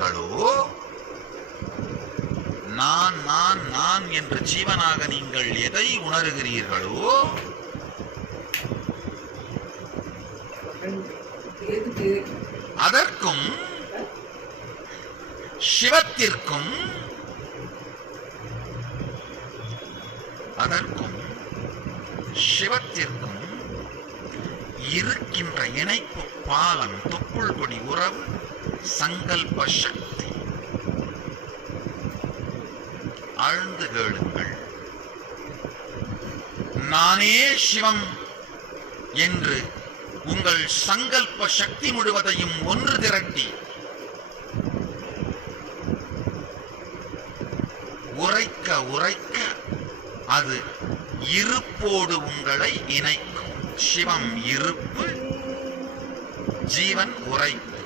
உணர்கிறீர்களோ, நான் நான் நான் என்று ஜீவனாக நீங்கள் எதை உணர்கிறீர்களோ அதற்கும் சிவத்திற்கும் இருக்கின்ற இணைப்பு பாலம், தொப்புள் கொடி உறவு, சங்கல்ப சக்தி. ஆழ்ந்து கேளுங்கள். நானே சிவம் என்று உங்கள் சங்கல்ப சக்தி முழுவதையும் ஒன்று திரட்டி உரைக்க உரைக்க அது இருப்போடு உங்களை இணைக்கும். சிவம் இருப்பு, ஜீவன் உரைப்பு.